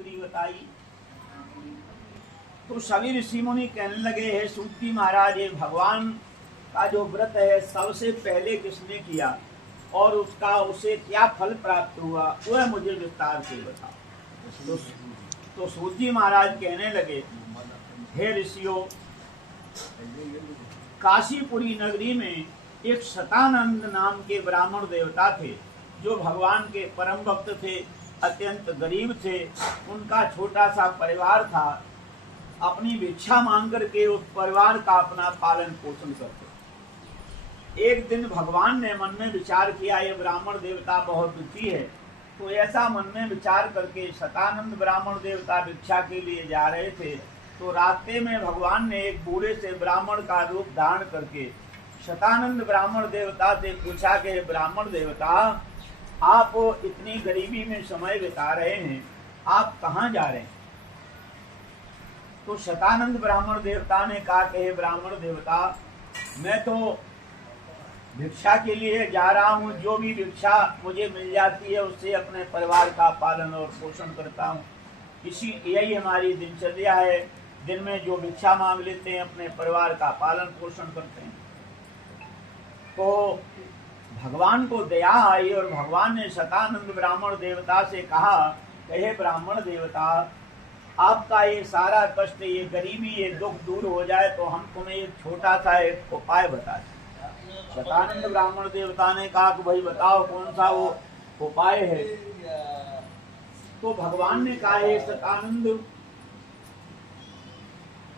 सामग्री बताई। तो सभी ऋषि मुनि कहने लगे, हे सूत महाराज, ये भगवान का जो व्रत है सबसे पहले किसने किया और उसे क्या फल प्राप्त हुआ, वह मुझे विस्तार से बताओ। तो सूत जी महाराज कहने लगे, हे ऋषियों, काशीपुरी नगरी में एक शतानंद नाम के ब्राह्मण देवता थे, जो भगवान के परम भक्त थे, अत्यंत गरीब थे। उनका छोटा सा परिवार था। अपनी भिक्षा मांग करके उस परिवार का अपना पालन पोषण करते। एक दिन भगवान ने मन में विचार किया, ये ब्राह्मण देवता बहुत दुखी है। तो ऐसा मन में विचार करके शतानंद ब्राह्मण देवता भिक्षा के लिए जा रहे थे। तो रास्ते में भगवान ने एक बूढ़े से ब्राह्मण का रूप धारण करके शतानंद ब्राह्मण देवता से पूछा कि ब्राह्मण देवता, आप इतनी गरीबी में समय बिता रहे हैं, आप कहाँ जा रहे हैं? तो शतानंद ब्राह्मण देवता ने कहा कि हे ब्राह्मण देवता, मैं तो भिक्षा के लिए जा रहा हूँ। जो भी भिक्षा मुझे मिल जाती है उससे अपने परिवार का पालन और पोषण करता हूँ। यही हमारी दिनचर्या है। दिन में जो भिक्षा मांग लेते हैं अपने परिवार का पालन पोषण करते हैं। तो भगवान को दया आई और भगवान ने शतानंद ब्राह्मण देवता से कहा, हे ब्राह्मण देवता, आपका ये सारा कष्ट, ये गरीबी, ये दुख दूर हो जाए तो हम तुम्हें एक छोटा सा एक उपाय बताते। शतानंद ब्राह्मण देवता ने कहा कि भाई बताओ कौन सा वो उपाय है। तो भगवान ने कहा, हे शतानंद,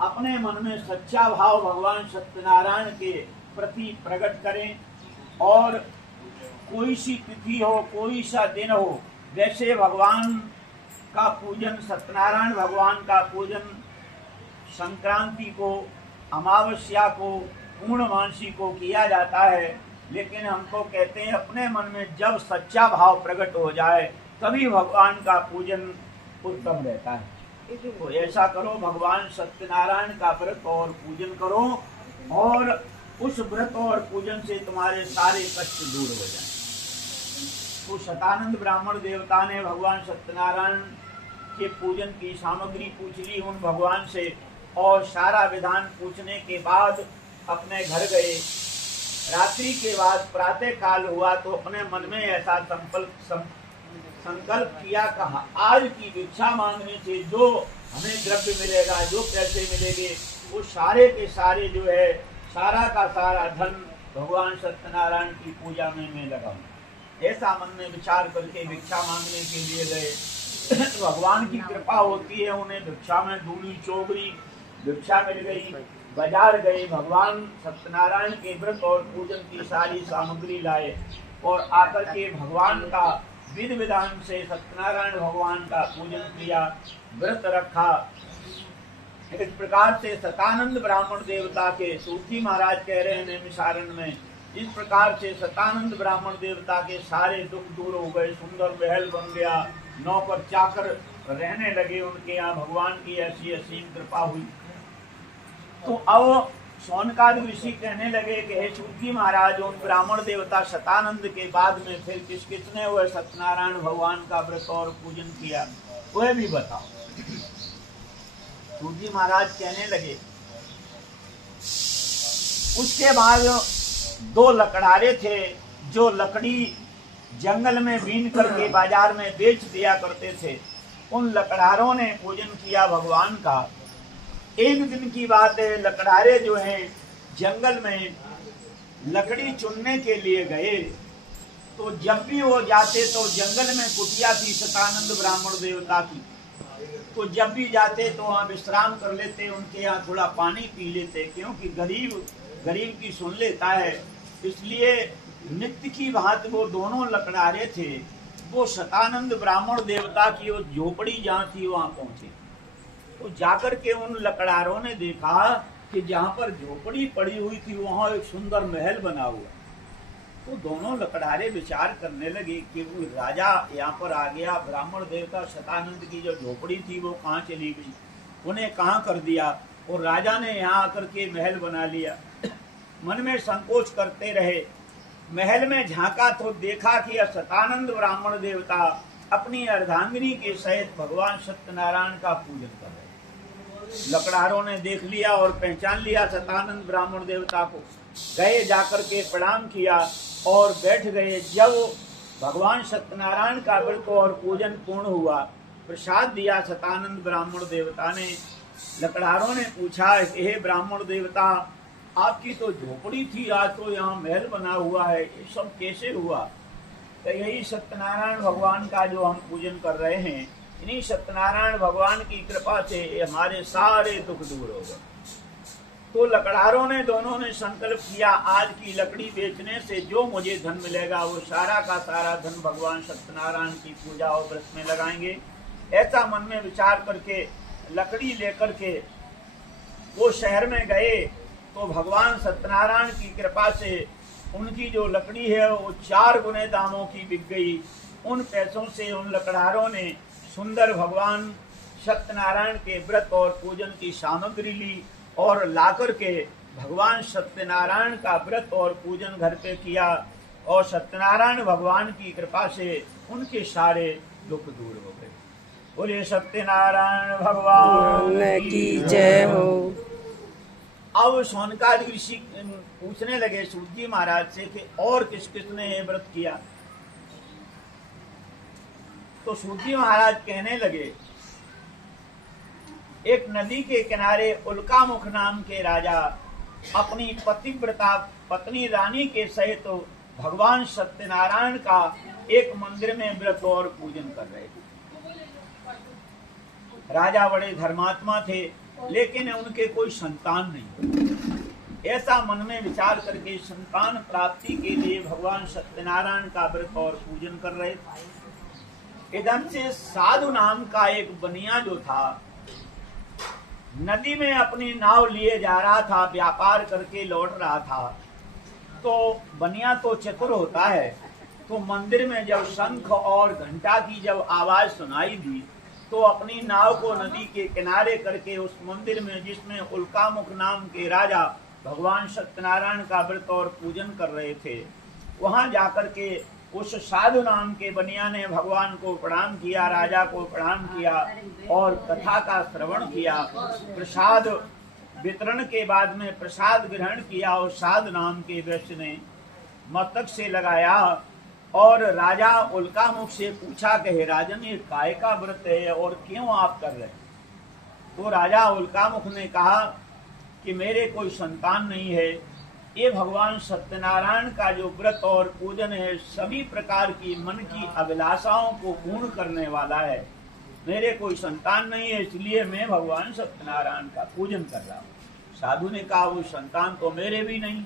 अपने मन में सच्चा भाव भगवान सत्यनारायण के प्रति प्रकट करें और कोई सी तिथि हो, कोई सा दिन हो, वैसे भगवान का पूजन, सत्यनारायण भगवान का पूजन संक्रांति को, अमावस्या को, पूर्णमासी को किया जाता है। लेकिन हमको कहते हैं अपने मन में जब सच्चा भाव प्रकट हो जाए तभी भगवान का पूजन उत्तम रहता है। तो ऐसा करो, भगवान सत्यनारायण का व्रत और पूजन करो और उस व्रत और पूजन से तुम्हारे सारे कष्ट दूर हो जाए। तो शतानंद ब्राह्मण देवता ने भगवान सत्यनारायण के पूजन की सामग्री पूछ ली उन भगवान से और सारा विधान पूछने के बाद अपने घर गए। रात्रि के बाद प्रातः काल हुआ तो अपने मन में ऐसा संकल्प किया, कहा आज की भिक्षा मांगने से जो हमें द्रव्य मिलेगा, जो पैसे मिलेंगे, वो सारे के सारे जो है, सारा का सारा धन भगवान सत्यनारायण की पूजा में मैं लगाऊं। ऐसा मन में विचार करके भिक्षा मांगने के लिए गए। भगवान की कृपा होती है, उन्हें भिक्षा में दूनी चौगरी भिक्षा मिल गई। बाजार गए, भगवान सत्यनारायण के व्रत और पूजन की सारी सामग्री लाए और आकर के भगवान का विधि विधान से सत्यनारायण भगवान का पूजन किया, व्रत रखा। इस प्रकार से शतानंद ब्राह्मण देवता के, सूत महाराज कह रहे हैं नैमिषारण्य में, इस प्रकार से शतानंद ब्राह्मण देवता के सारे दुख दूर हो गए। सुंदर महल बन गया, नौकर चाकर रहने लगे उनके यहाँ। भगवान की ऐसी असीम कृपा हुई। तो अब शौनकादि ऋषि कहने लगे कि हे सूत महाराज, उन ब्राह्मण देवता शतानंद के बाद में फिर किसने वह सत्यनारायण भगवान का व्रत और पूजन किया, वह भी बताओ। सूत महाराज कहने लगे, उसके बाद दो लकड़ारे थे जो लकड़ी जंगल में बीन करके बाजार में बेच दिया करते थे। उन लकड़ारों ने पूजन किया भगवान का। एक दिन की बात है, लकड़ारे जो हैं जंगल में लकड़ी चुनने के लिए गए। तो जब भी वो जाते तो जंगल में कुटिया थी शतानंद ब्राह्मण देवता की। तो जब भी जाते तो वहाँ विश्राम कर लेते, उनके यहाँ थोड़ा पानी पी लेते, क्योंकि गरीब की सुन लेता है। इसलिए नित्य की भांति वो दोनों लकड़ारे थे, वो शतानंद ब्राह्मण देवता की वो झोपड़ी जहाँ थी वहाँ पहुंचे। तो जाकर के उन लकड़ारों ने देखा कि जहाँ पर झोपड़ी पड़ी हुई थी वहाँ एक सुंदर महल बना हुआ। तो दोनों लकड़ारे विचार करने लगे कि वो राजा यहाँ पर आ गया, ब्राह्मण देवता शतानंद की जो झोपड़ी थी वो कहाँ चली गई, उन्हें कहाँ कर दिया, और राजा ने यहाँ आकर के महल बना लिया। मन में संकोच करते रहे। महल में झांका तो देखा कि शतानंद ब्राह्मण देवता अपनी अर्धांगिनी के सहित भगवान सत्यनारायण का पूजन कर रहे। लकड़हारों ने देख लिया और पहचान लिया सतानंद ब्राह्मण देवता को, गए जाकर के प्रणाम किया और बैठ गए। जब भगवान सत्यनारायण का व्रत और पूजन पूर्ण हुआ, प्रसाद दिया सतानंद ब्राह्मण देवता ने। लकड़हारों ने पूछा, हे ब्राह्मण देवता, आपकी तो झोपड़ी थी, आज तो यहाँ महल बना हुआ है, ये सब कैसे हुआ? तो यही सत्यनारायण भगवान का जो हम पूजन कर रहे हैं, इन्हीं सत्यनारायण भगवान की कृपा से हमारे सारे दुख दूर हो गए। तो लकड़हारों ने दोनों ने संकल्प किया, आज की लकड़ी बेचने से जो मुझे धन मिलेगा वो सारा का सारा धन भगवान सत्यनारायण की पूजा और व्रत में लगाएंगे। ऐसा मन में विचार करके लकड़ी लेकर के वो शहर में गए। तो भगवान सत्यनारायण की कृपा से उनकी जो लकड़ी है वो 4 गुने दामों की बिक गई। उन पैसों से उन लकड़हारों ने सुंदर भगवान सत्यनारायण के व्रत और पूजन की सामग्री ली और लाकर के भगवान सत्यनारायण का व्रत और पूजन घर पे किया और सत्यनारायण भगवान की कृपा से उनके सारे दुख दूर हो गए। बोले सत्यनारायण भगवान की जय हो। अब सोनकाद ऋषि पूछने लगे सूत जी महाराज से कि और किस किसने ये व्रत किया? तो सूत जी महाराज कहने लगे, एक नदी के किनारे उल्कामुख नाम के राजा अपनी पतिव्रता पत्नी रानी के सहित तो भगवान सत्यनारायण का एक मंदिर में व्रत और पूजन कर रहे थे। राजा बड़े धर्मात्मा थे, लेकिन उनके कोई संतान नहीं। ऐसा मन में विचार करके संतान प्राप्ति के लिए भगवान सत्यनारायण का व्रत और पूजन कर रहे थे। इधर से साधु नाम का एक बनिया जो था, नदी में अपनी नाव लिए जा रहा था, व्यापार करके लौट रहा था। तो बनिया तो चतुर होता है, तो मंदिर में जब शंख और घंटा की जब आवाज सुनाई दी तो अपनी नाव को नदी के किनारे करके उस मंदिर में, जिसमें उल्कामुख नाम के राजा भगवान सत्यनारायण का व्रत और पूजन कर रहे थे, वहां जाकर के उस साधु नाम के बनिया ने भगवान को प्रणाम किया, राजा को प्रणाम किया और कथा का श्रवण किया। प्रसाद वितरण के बाद में प्रसाद ग्रहण किया और साधु नाम के वैश्य ने मस्तक से लगाया और राजा उल्कामुख से पूछा कि हे राजन, ये काय का व्रत है और क्यों आप कर रहे हैं? तो राजा उल्कामुख ने कहा कि मेरे कोई संतान नहीं है, ये भगवान सत्यनारायण का जो व्रत और पूजन है सभी प्रकार की मन की अभिलाषाओं को पूर्ण करने वाला है। मेरे कोई संतान नहीं है, इसलिए मैं भगवान सत्यनारायण का पूजन कर रहा हूँ। साधु ने कहा, वो संतान तो मेरे भी नहीं,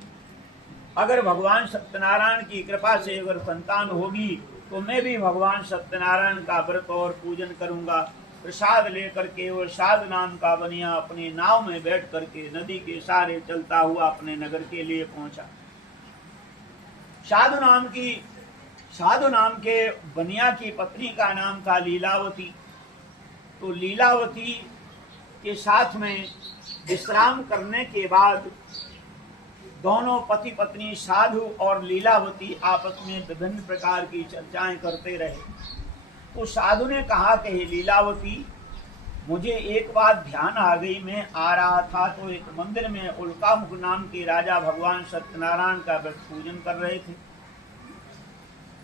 अगर भगवान सत्यनारायण की कृपा से अगर संतान होगी तो मैं भी भगवान सत्यनारायण का व्रत और पूजन करूंगा। प्रसाद लेकर के वो साधु नाम का बनिया अपनी नाव में बैठ करके नदी के सारे चलता हुआ अपने नगर के लिए पहुंचा। साधु नाम के बनिया की पत्नी का नाम था लीलावती। तो लीलावती के साथ में विश्राम करने के बाद दोनों पति पत्नी साधु और लीलावती आपस में विभिन्न प्रकार की चर्चाएं करते रहे। तो साधु ने कहा कि हे लीलावती, मुझे एक बात ध्यान आ गई। मैं आ रहा था तो एक मंदिर में उल्कामुख नाम के राजा भगवान सत्यनारायण का व्रत पूजन कर रहे थे,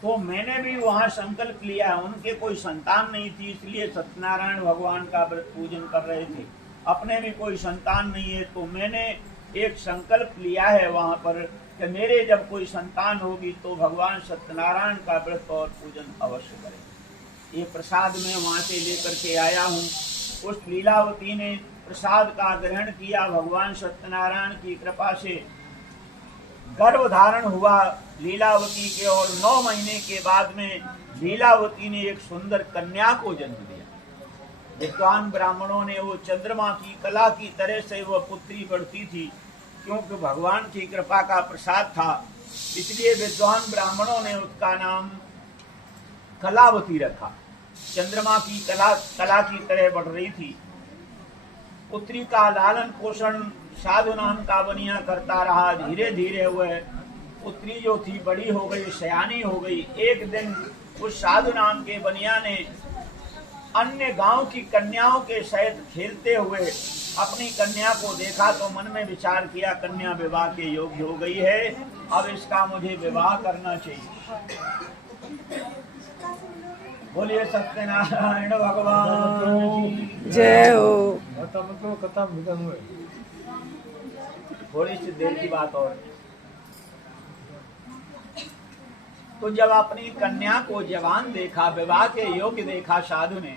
तो मैंने भी वहां संकल्प लिया। उनके कोई संतान नहीं थी, इसलिए सत्यनारायण भगवान का व्रत पूजन कर रहे थे। अपने भी कोई संतान नहीं है, तो मैंने एक संकल्प लिया है वहां पर कि मेरे जब कोई संतान होगी तो भगवान सत्यनारायण का व्रत और पूजन अवश्य करें। ये प्रसाद मैं वहां से लेकर के आया हूँ। उस लीलावती ने प्रसाद का ग्रहण किया। भगवान सत्यनारायण की कृपा से गर्भ धारण हुआ लीलावती के, और 9 महीने के बाद में लीलावती ने एक सुंदर कन्या को जन्म दिया। विद्वान ब्राह्मणों ने वो चंद्रमा की कला की तरह से वह पुत्री बढ़ती थी, क्योंकि भगवान की कृपा का प्रसाद था, इसलिए विद्वान ब्राह्मणों ने उसका नाम कलावती रखा। चंद्रमा की कला की तरह बढ़ रही थी। पुत्री का लालन पोषण साधु नाम का बनिया करता रहा। धीरे धीरे वह पुत्री जो थी बड़ी हो गई, सयानी हो गई। एक दिन उस साधु नाम के बनिया ने अन्य गांव की कन्याओं के सहित खेलते हुए अपनी कन्या को देखा तो मन में विचार किया, कन्या विवाह के योग्य हो गई है, अब इसका मुझे विवाह करना चाहिए। बोलिए सत्यनारायण भगवान जय हो। थोड़ी सी देर की बात और। तो जब अपनी कन्या को जवान देखा, विवाह के योग्य देखा साधु ने,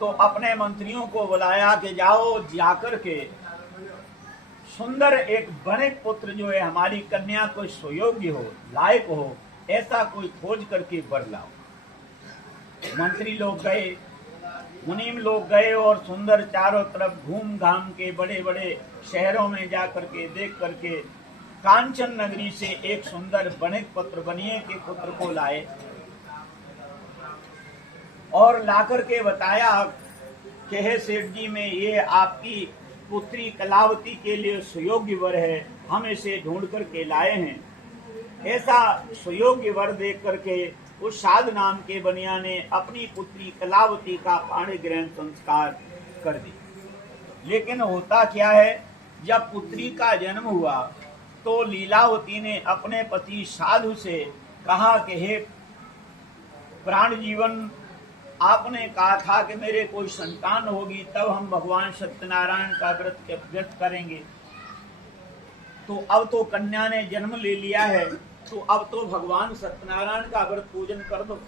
तो अपने मंत्रियों को बुलाया कि जाओ जाकर के सुंदर एक वणिक पुत्र जो है हमारी कन्या को सुयोग्य हो, लायक हो, ऐसा कोई खोज करके वर लाओ। मंत्री लोग गए, मुनीम लोग गए और सुंदर चारों तरफ घूम घाम के बड़े बड़े शहरों में जा करके देख करके कांचन नगरी से एक सुंदर वणिक पुत्र बनिए के पुत्र को लाए और लाकर के बताया कि हे सेठ जी, में ये आपकी पुत्री कलावती के लिए सुयोग्य वर है, हम इसे ढूंढ करके लाए हैं। ऐसा सुयोग्य वर देख करके उस साधु नाम के बनिया ने अपनी पुत्री कलावती का पाणी ग्रहण संस्कार कर दिया। लेकिन होता क्या है, जब पुत्री का जन्म हुआ तो लीलावती ने अपने पति साधु से कहा कि हे प्राण जीवन, आपने कहा था कि मेरे कोई संतान होगी तब हम भगवान सत्यनारायण का व्रत करेंगे, तो अब तो कन्या ने जन्म ले लिया है, तो अब तो भगवान सत्यनारायण का व्रत पूजन कर दो।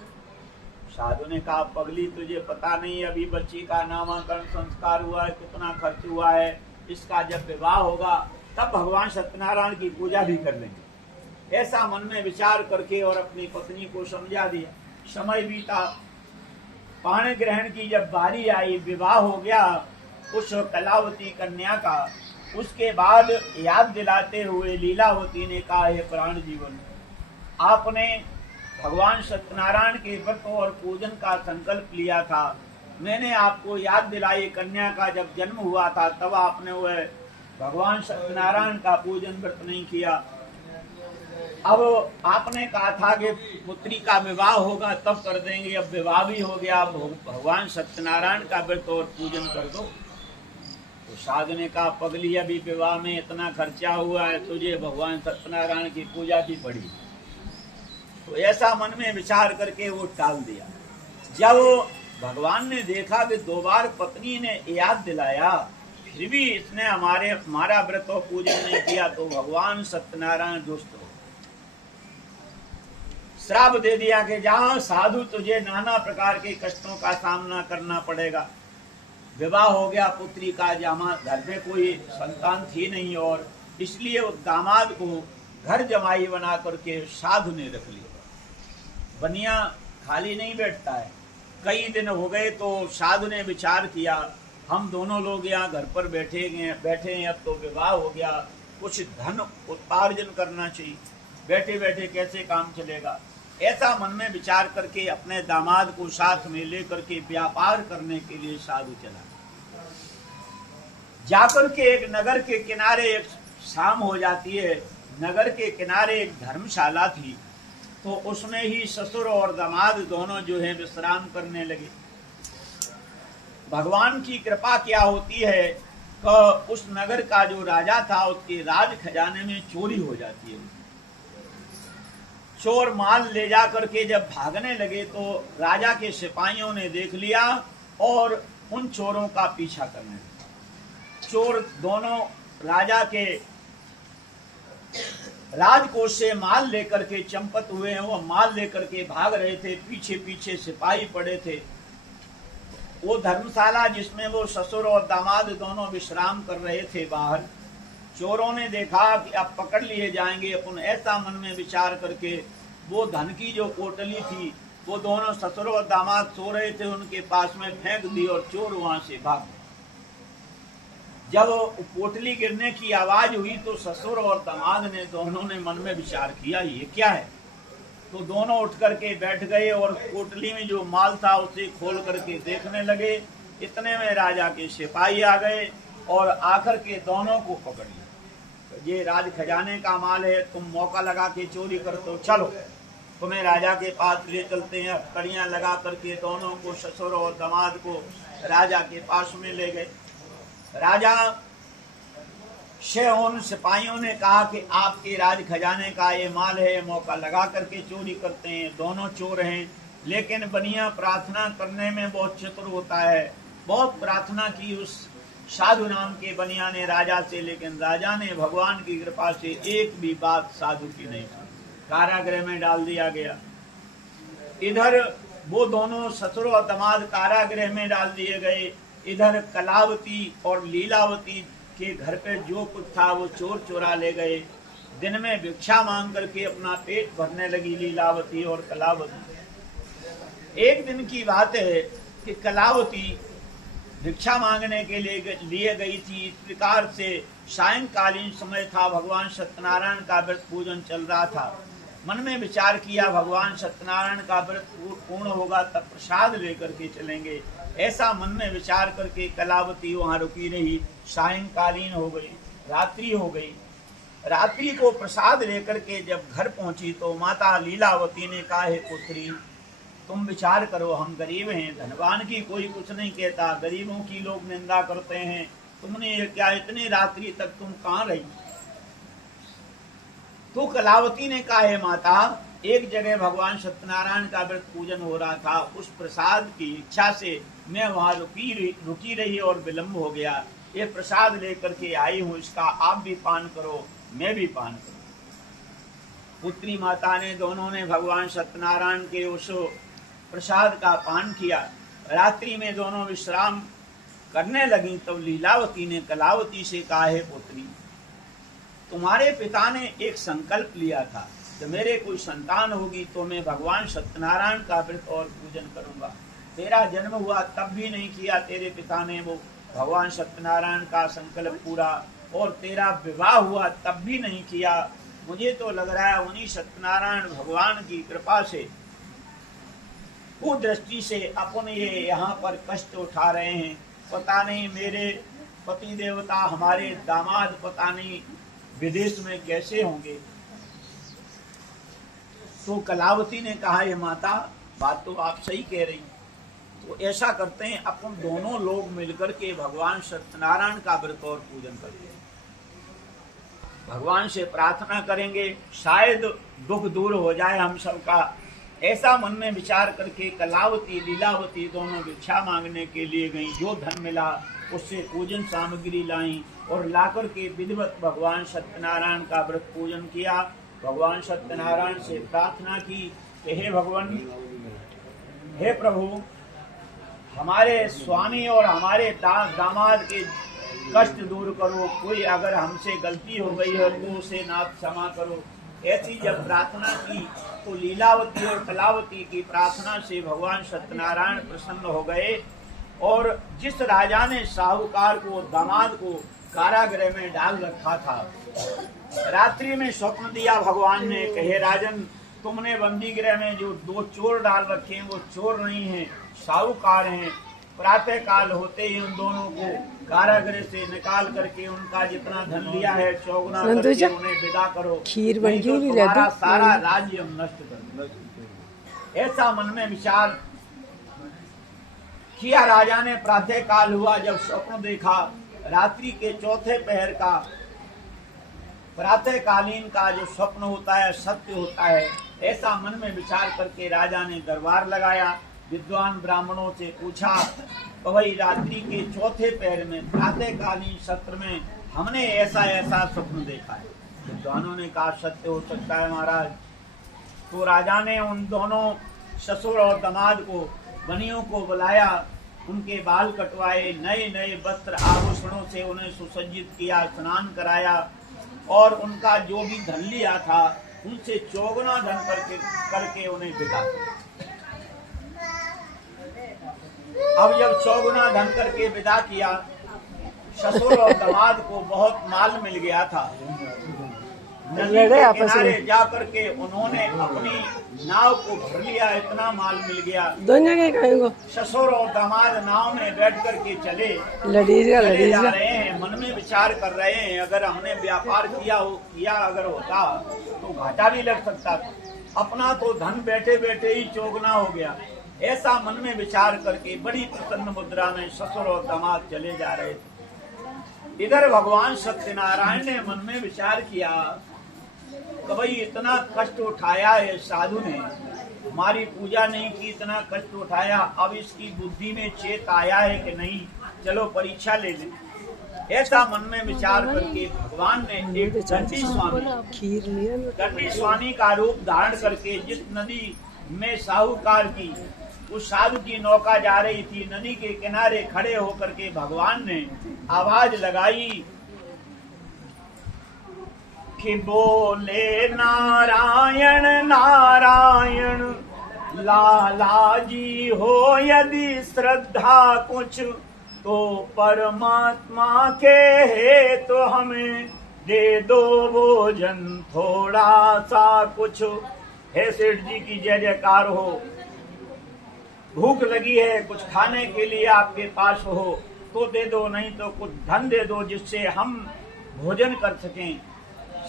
साधु ने कहा, पगली तुझे पता नहीं अभी बच्ची का नामकरण संस्कार हुआ है, कितना खर्च हुआ है, इसका जब विवाह होगा तब भगवान सत्यनारायण की पूजा भी कर लेंगे। ऐसा मन में विचार करके और अपनी पत्नी को समझा दिया। समय बीता, पाणी ग्रहण की जब बारी आई, विवाह हो गया उस कलावती कन्या का। उसके बाद याद दिलाते हुए लीलावती ने कहा, हे प्राण जीवन, आपने भगवान सत्यनारायण के व्रत और पूजन का संकल्प लिया था, मैंने आपको याद दिलाई, कन्या का जब जन्म हुआ था तब आपने वह भगवान सत्यनारायण का पूजन व्रत नहीं किया। अब आपने कहा था कि पुत्री का विवाह होगा तब कर देंगे, अब विवाह भी हो गया, भगवान सत्यनारायण का व्रत और पूजन कर दो। तो साधु ने कहा, पगली अभी विवाह में इतना खर्चा हुआ है, तुझे भगवान सत्यनारायण की पूजा की पड़ी। तो ऐसा मन में विचार करके वो टाल दिया। जब भगवान ने देखा कि 2 बार पत्नी ने याद दिलाया फिर भी इसने हमारा व्रत और पूजन नहीं किया, तो भगवान सत्यनारायण दुष्ट हो श्राप दे दिया कि जहां साधु तुझे नाना प्रकार के कष्टों का सामना करना पड़ेगा। विवाह हो गया पुत्री का, जहाँ घर में कोई संतान थी नहीं, और इसलिए उस दामाद को घर जमाई बना करके साधु ने रख लिया। बनिया खाली नहीं बैठता है। कई दिन हो गए तो साधु ने विचार किया, हम दोनों लोग यहाँ घर पर बैठे हैं, अब तो विवाह हो गया, कुछ धन उपार्जन करना चाहिए, बैठे बैठे कैसे काम चलेगा। ऐसा मन में विचार करके अपने दामाद को साथ में लेकर के व्यापार करने के लिए साधु चला। जाकर के एक नगर के किनारे, एक शाम हो जाती है, नगर के किनारे एक धर्मशाला थी, तो उसमें ही ससुर और दामाद दोनों जो है विश्राम करने लगे। भगवान की कृपा क्या होती है कि उस नगर का जो राजा था उसके राज खजाने में चोरी हो जाती है। चोर माल ले जा करके जब भागने लगे तो राजा के सिपाहियों ने देख लिया और उन चोरों का पीछा करने लगे। चोर दोनों राजा के राजकोष से माल लेकर के चंपत हुए हैं, वो माल लेकर के भाग रहे थे, पीछे पीछे सिपाही पड़े थे। वो धर्मशाला जिसमें वो ससुर और दामाद दोनों विश्राम कर रहे थे बाहर, चोरों ने देखा कि अब पकड़ लिए जाएंगे अपन, ऐसा मन में विचार करके वो धन की जो पोटली थी वो दोनों ससुर और दामाद सो रहे थे उनके पास में फेंक दी और चोर वहां से भाग गए। जब पोटली गिरने की आवाज हुई तो ससुर और दामाद ने दोनों ने मन में विचार किया, ये क्या है। तो दोनों उठ करके बैठ गए और पोटली में जो माल था उसे खोल करके देखने लगे। इतने में राजा के सिपाही आ गए और आकर के दोनों को पकड़ लिया। ये राज खजाने का माल है, तुम मौका लगा के चोरी करते हो, चलो। तुम्हें राजा के पास ले चलते हैं। कड़ियां लगा करके दोनों को, ससुर और दामाद को, राजा के पास में ले गए। राजा से उन सिपाहियों ने कहा कि आपके राज खजाने का ये माल है, मौका लगा करके चोरी करते हैं। दोनों चोर हैं, लेकिन बनिया प्रार्थना करने में बहुत चतुर होता है। बहुत प्रार्थना की उस साधु नाम के बनिया ने राजा से, लेकिन राजा ने भगवान की कृपा से एक भी बात साधु की नहीं सुनी। कारागृह में डाल दिया गया। इधर वो दोनों ससुर और दामाद कारागृह में डाल दिए गए। इधर कलावती और लीलावती के घर पे जो कुछ था वो चोर चुरा ले गए। दिन में भिक्षा मांग करके अपना पेट भरने लगी लीलावती और कलावती। एक दिन की बात है कि कलावती भिक्षा मांगने के लिए गई थी। इस प्रकार से सायंकालीन समय था, भगवान सत्यनारायण का व्रत पूजन चल रहा था। मन में विचार किया भगवान सत्यनारायण का व्रत पूर्ण होगा तब प्रसाद लेकर के चलेंगे। ऐसा मन में विचार करके कलावती वहां रुकी रही। सायंकालीन हो गई, रात्रि हो गई। रात्रि को प्रसाद लेकर के जब घर पहुंची तो माता लीलावती ने कहा, हे पुत्री, तुम विचार करो, हम गरीब हैं, धनवान की कोई कुछ नहीं कहता, गरीबों की लोग निंदा करते हैं। तुमने क्या इतनी रात्रि तक तुम कहाँ रही? तो कलावती ने कहा, है माता, एक जगह भगवान सत्यनारायण का व्रत पूजन हो रहा था, उस प्रसाद की इच्छा से मैं वहां रुकी रही और विलम्ब हो गया। ये प्रसाद लेकर के आई हूँ, इसका आप भी पान करो, मैं भी पान करूं। पुत्री माता ने, दोनों ने भगवान सत्यनारायण के उस प्रसाद का पान किया। रात्रि में दोनों विश्राम करने लगी तो लीलावती ने कलावती से कहा, है पुत्री, तुम्हारे पिता ने एक संकल्प लिया था कि मेरे कोई संतान होगी तो मैं भगवान सत्यनारायण का व्रत और पूजन करूंगा। तेरा जन्म हुआ तब भी नहीं किया तेरे पिता ने वो भगवान सत्यनारायण का संकल्प पूरा, और तेरा विवाह हुआ तब भी नहीं किया। मुझे तो लग रहा है उन्हीं सत्यनारायण भगवान की कृपा से, वो दृष्टि से अपन ये यहाँ पर कष्ट उठा रहे हैं। पता नहीं मेरे पति देवता, हमारे दामाद पता नहीं विदेश में कैसे होंगे। तो कलावती ने कहा, ये माता, बात तो आप सही कह रही, तो ऐसा करते हैं, अपन दोनों लोग मिलकर के भगवान सत्यनारायण का व्रत और पूजन करते हैं, भगवान से प्रार्थना करेंगे, शायद दुख दूर हो जाए हम सबका। ऐसा मन में विचार करके कलावती लीलावती दोनों भिक्षा मांगने के लिए गईं। जो धन मिला उससे पूजन सामग्री लाई और लाकर के विधिवत भगवान सत्यनारायण का व्रत पूजन किया। भगवान सत्यनारायण से प्रार्थना की कि हे भगवान, हे प्रभु, हमारे स्वामी और हमारे दामाद के कष्ट दूर करो, कोई अगर हमसे गलती हो गई है तो उसे नाथ क्षमा करो। ऐसी जब प्रार्थना की तो लीलावती और कलावती की प्रार्थना से भगवान सत्यनारायण प्रसन्न हो गए। और जिस राजा ने साहूकार को, दामाद को कारागृह में डाल रखा था, रात्रि में स्वप्न दिया भगवान ने, कहे राजन, तुमने बंदी गृह में जो दो चोर डाल रखे हैं वो चोर नहीं हैं, साहूकार हैं। प्रातः काल होते ही उन दोनों को कारागृह से निकाल करके उनका जितना धन लिया है चौगुना करके उन्हें विदा करो, खीर बन गई, तुम्हारा सारा राज्य हम नष्ट कर। ऐसा मन में विचार किया राजा ने। प्रातः काल हुआ, जब स्वप्न देखा, रात्रि के चौथे पहर का प्रातः कालीन का जो स्वप्न होता है सत्य होता है। ऐसा मन में विचार करके राजा ने दरबार लगाया, विद्वान ब्राह्मणों से पूछा, तो भाई रात्रि के चौथे पहर में प्रातःकालीन सत्र में हमने ऐसा ऐसा स्वप्न देखा है। विद्वानों ने कहा, सत्य हो सकता है महाराज। तो राजा ने उन दोनों ससुर और दामाद को, बनियों को बुलाया, उनके बाल कटवाए, नए नए वस्त्र आभूषणों से उन्हें सुसज्जित किया, स्नान कराया और उनका जो भी धन लिया था उनसे चौगुना धन करके उन्हें विदा किया। अब जब चौगुना धन करके विदा किया, ससुर और दामाद को बहुत माल मिल गया था। नदी के किनारे जा करके उन्होंने अपनी नाव को भर लिया, इतना माल मिल गया। ससुर और दामाद नाव में बैठ करके चले जा रहे हैं। मन में विचार कर रहे हैं, अगर हमने व्यापार किया अगर होता तो घाटा भी लग सकता था। अपना तो धन बैठे बैठे ही चौगुना हो गया। ऐसा मन में विचार करके बड़ी प्रसन्न मुद्रा में ससुर और दामाद चले जा रहे थे। इधर भगवान सत्यनारायण ने मन में विचार किया कि भाई इतना कष्ट उठाया है साधु ने, हमारी पूजा नहीं की, इतना कष्ट उठाया, अब इसकी बुद्धि में चेत आया है कि नहीं, चलो परीक्षा ले लें। ऐसा मन में विचार करके भगवान ने एक दंडी स्वामी का रूप धारण करके जिस नदी में साहूकार की उस साधु की नौका जा रही थी, नदी के किनारे खड़े होकर के भगवान ने आवाज लगाई कि बोले नारायण नारायण, लाला जी हो यदि श्रद्धा कुछ, तो परमात्मा के है तो हमें दे दो भोजन थोड़ा सा कुछ। हे सेठ जी की जय जयकार हो। भूख लगी है, कुछ खाने के लिए आपके पास हो तो दे दो, नहीं तो कुछ धन दे दो जिससे हम भोजन कर सकें।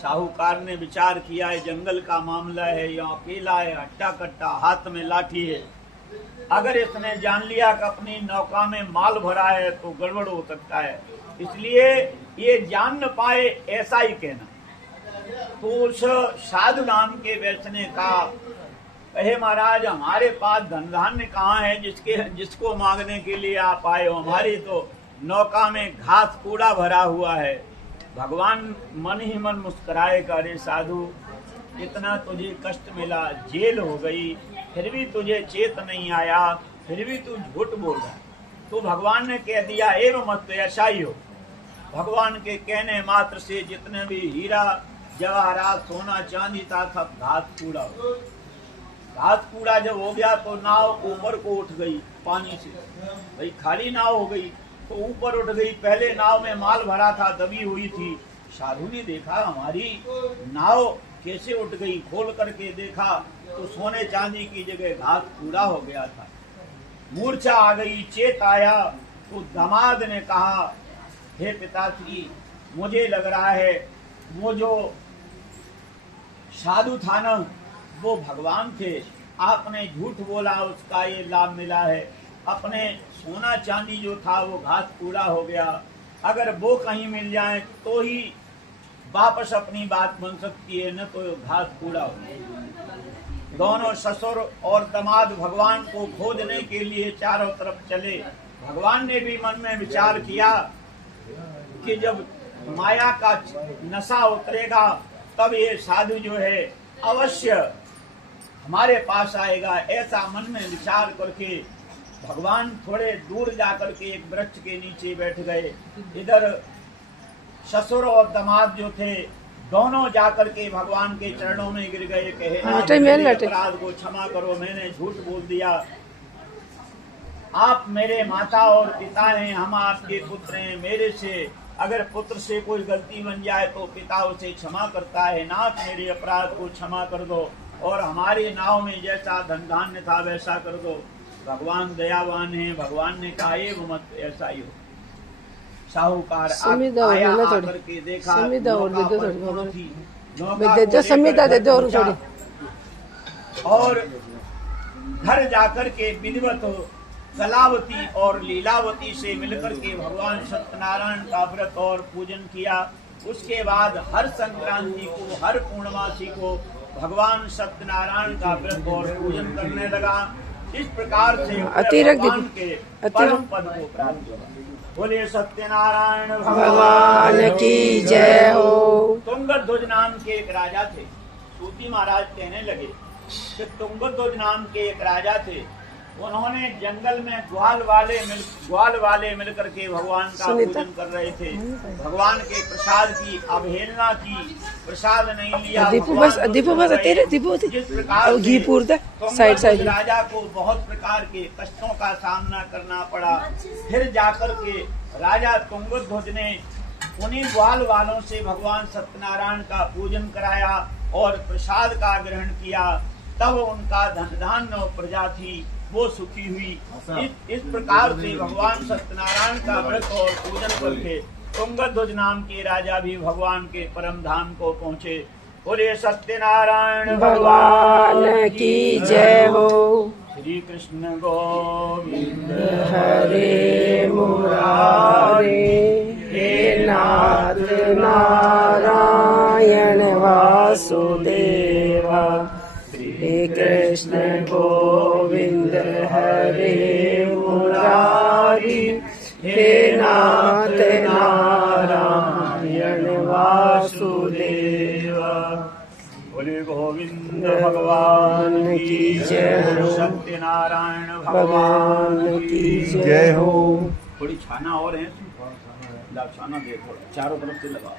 साहूकार ने विचार किया है जंगल का मामला है, यहाँ अकेला है, हट्टा कट्टा, हाथ में लाठी है, अगर इसने जान लिया कि अपनी नौका में माल भरा है तो गड़बड़ हो सकता है, इसलिए ये जान न पाए ऐसा ही कहना। तो उस साधु नाम के वैश्य ने कहा, कहे महाराज हमारे पास धन धान्य कहाँ है जिसको मांगने के लिए आप आए हो, हमारी तो नौका में घास कूड़ा भरा हुआ है। भगवान मन ही मन मुस्कुराए, अरे साधु इतना तुझे कष्ट मिला, जेल हो गई, फिर भी तुझे चेत नहीं आया, फिर भी तू झूठ बोल रहा। तो भगवान ने कह दिया एवं मत, ऐसा ही हो। भगवान के कहने मात्र से जितने भी हीरा जवाहरात सोना चांदी था सब घास कूड़ा हो। घास कूड़ा जब हो गया तो नाव ऊपर को उठ गई पानी से, भाई खाली नाव हो गई तो ऊपर उठ गई। पहले नाव में माल भरा था, दबी हुई थी। साधु ने देखा हमारी नाव कैसे उठ गई, खोल करके देखा तो सोने चांदी की जगह घास कूड़ा हो गया था। मूर्छा आ गई, चेत आया तो दामाद ने कहा, हे पिताश्री मुझे लग रहा है वो जो साधु था ना वो भगवान थे, आपने झूठ बोला उसका ये लाभ मिला है। अपने सोना चांदी जो था वो घास कूड़ा हो गया, अगर वो कहीं मिल जाए तो ही वापस अपनी बात बन सकती है, न तो घास कूड़ा हो। दोनों ससुर और दामाद भगवान को खोजने के लिए चारों तरफ चले। भगवान ने भी मन में विचार किया कि जब माया का नशा उतरेगा तब ये साधु जो है अवश्य हमारे पास आएगा। ऐसा मन में विचार करके भगवान थोड़े दूर जाकर के एक वृक्ष के नीचे बैठ गए। इधर ससुर और दामाद जो थे दोनों जाकर के भगवान के चरणों में गिर गए, कहे अपराध को क्षमा करो, मैंने झूठ बोल दिया, आप मेरे माता और पिता हैं, हम आपके पुत्र हैं, मेरे से अगर पुत्र से कोई गलती बन जाए तो पिता उसे क्षमा करता है, नाथ मेरे अपराध को क्षमा कर दो और हमारी नाव में जैसा धन धान्य था वैसा कर दो। भगवान दयावान है। भगवान ने कहा ये मत, ऐसा ही हो। साहूकार आया आकर के देखा और घर जाकर के विधिवत कलावती और लीलावती से मिलकर के भगवान सत्यनारायण का व्रत और पूजन किया। उसके बाद हर संक्रांति को, हर पूर्णमासी को भगवान सत्यनारायण का व्रत और पूजन करने लगा। इस प्रकार से भगवान के परम पद को प्राप्त हुआ। बोले सत्यनारायण भगवान की जय हो। तुंगध्वज नाम के एक राजा थे। सूती महाराज कहने लगे कि तुंगध्वज नाम के एक राजा थे, उन्होंने जंगल में ग्वाल वाले मिलकर के भगवान का पूजन कर रहे थे। भगवान के प्रसाद की अवहेलना की, प्रसाद नहीं लिया। जिस प्रकार राजा को बहुत प्रकार के कष्टों का सामना करना पड़ा, फिर जाकर के राजा तुंगध्वज ने उन्हीं ग्वाल वालों से भगवान सत्यनारायण का पूजन कराया और प्रसाद का ग्रहण किया। तब उनका धन धान्य और प्रजा थी वो सुखी हुई। इस प्रकार से भगवान सत्यनारायण का व्रत और पूजन करके तुंगध्वज नाम के राजा भी भगवान के परम धाम को पहुँचे। बोले सत्यनारायण भगवान की जय हो। श्री कृष्ण गोविंद हरे मुरारे, हे नाथ नारायण वासुदेवा। श्री कृष्ण गोविंद हरे मुरारी, हे नाथ नारायण वासुदेवा। बोले गोविंद भगवान की जय हो। सत्यनारायण भगवान की जय हो। थोड़ी छाना और है, छाना देखो चारों तरफ से लगा।